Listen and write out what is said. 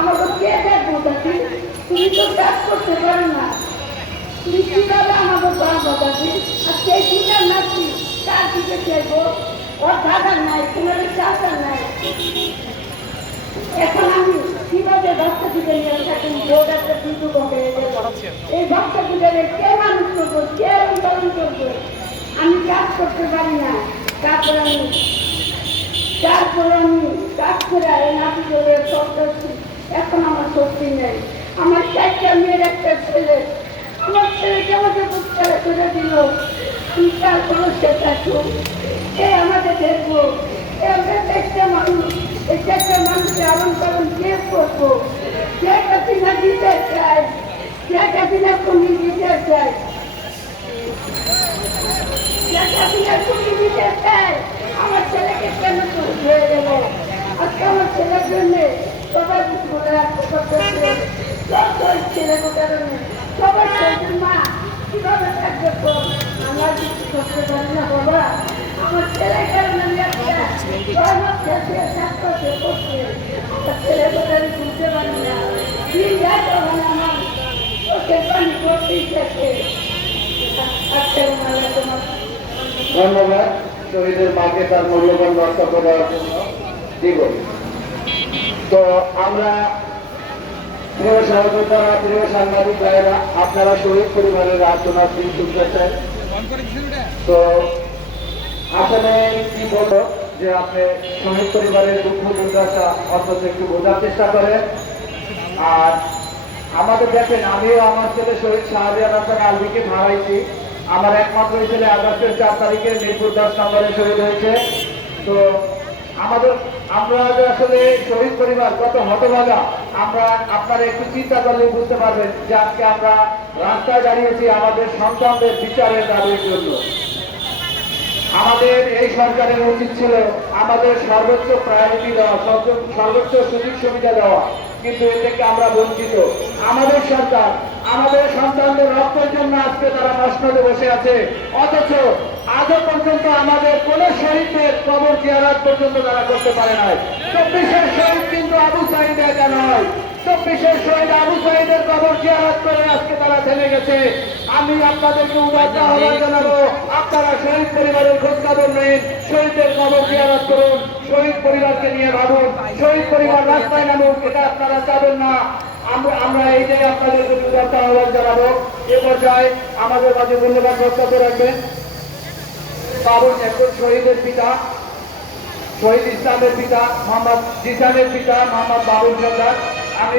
আমাকে কে দেখবো দাদি? তুমি তো কাজ করতে পারো না, তুমি কিভাবে আমাকে পারবো দাদি? আর সেই দিনের নাচি কার দিকে চাইবো? ওর দাদা নাই, তোমার চাষা নাই। এখন আমি কিভাবে ভক্ত দিকে নিয়ে থাকুন? বোর্ড একটা কিন্তু এই ভক্ত দিকে কে মানুষ করবো, কে উন্নয়ন করবো? আমি কাজ করতে পারি না, তারপর আমি কাজ করে এই নাতি করে সব করছি। এখন আমার শক্তি নেই। আমার 4টা মেয়ের একটা ছেলে, আমার ছেলেকে আমাকে বুঝতে করে দিল। চিন্তা করো সেটা খুব এ আমাকে দেখবো, আমরা 4টা মানুষ, এই 4টা মানুষকে আরম কারণ কে করবো? কে কাটিনা দিতে চায়, কে কাটিনা তুমি দিতে চায়, কে কাটিনা তুমি দিতে চায়। আমার ছেলেকে কেন হয়ে গেল? আজকে আমার ছেলের জন্য সবাই বলে ছেলের কারণে সবার ছেলের মা কিভাবে থাকবে? আমার কিছু করতে পারি না বাবা, আমার ছেলের কারণে আমি আমার ছেলের কথা আমি শুনতে পারি না। দিন রাত আমার চোখের পানি করতেই থাকে। ধন্যবাদ শহীদের মাকে তার মূল্যবান বক্তব্য দেওয়ার জন্য। দিব তো আমরা প্রিয় সহযোদ্ধারা, প্রিয় সাংবাদিক ভাইয়েরা, আপনারা শহীদ পরিবারের আলোচনা শুনতে চাই। তো আসলে কি বলবো যে আপনি শহীদ পরিবারের দুঃখ দুর্দশা অন্তত একটু বোঝার চেষ্টা করেন। আর আমাদের দেখেন, আমিও আমার ছেলে শহীদ শাহজাহান হাসান আলভিকে হারাইছি। আমার একমাত্র ছেলে আগস্টের 4 তারিখে মিরপুর 10 নম্বরে শহীদ হয়েছে। তো আমরা যে আসলে শহীদ পরিবার কত হতভাগা, আমরা আপনারা একটু চিন্তা করলে বুঝতে পারবেন যে আজকে আমরা রাস্তায় দাঁড়িয়েছি আমাদের সন্তানদের বিচারের দাবির জন্য। আমাদের এই সরকারের উচিত ছিল আমাদের সর্বোচ্চ প্রায়োরিটি দেওয়া, সর্বোচ্চ সুযোগ সুবিধা দেওয়া, কিন্তু এ থেকে আমরা বঞ্চিত। আমাদের সরকার আমাদের সন্তানদের রক্তের জন্য আজকে তারা মসনদে বসে আছে, অথচ আজও পর্যন্ত আমাদের কোন শহীদের কবর জিয়ারত পর্যন্ত তারা করতে পারে নাই। 24-এর শহীদ কিন্তু আবু সাঈদ একা নয়, 24-এর শহীদ আবু সাঈদের কবর জিয়ারত করে আজকে তারা থেমে গেছে। আমি আপনাদেরকে উদাহরণ আহ্বান জানাবো, আপনারা শহীদ পরিবারের খোঁজখবর নিন, শহীদদের কবর জিয়ারত করুন, শহীদ পরিবারকে নিয়ে ভাবুন। শহীদ পরিবার রাস্তায় নামুক, এটা আপনারা চাবেন না। আমরা এইটাই আপনাদেরকে উদাহরণ আহ্বান জানাবো। এ পর্যায়ে আমাদের মাঝে মূল্যবান বক্তব্য রাখবেন বাবুল একজন শহীদের পিতা, শহীদ ইসলামের পিতা মোহাম্মদ জিসানের পিতা মোহাম্মদ বাবুল সরকার। আমি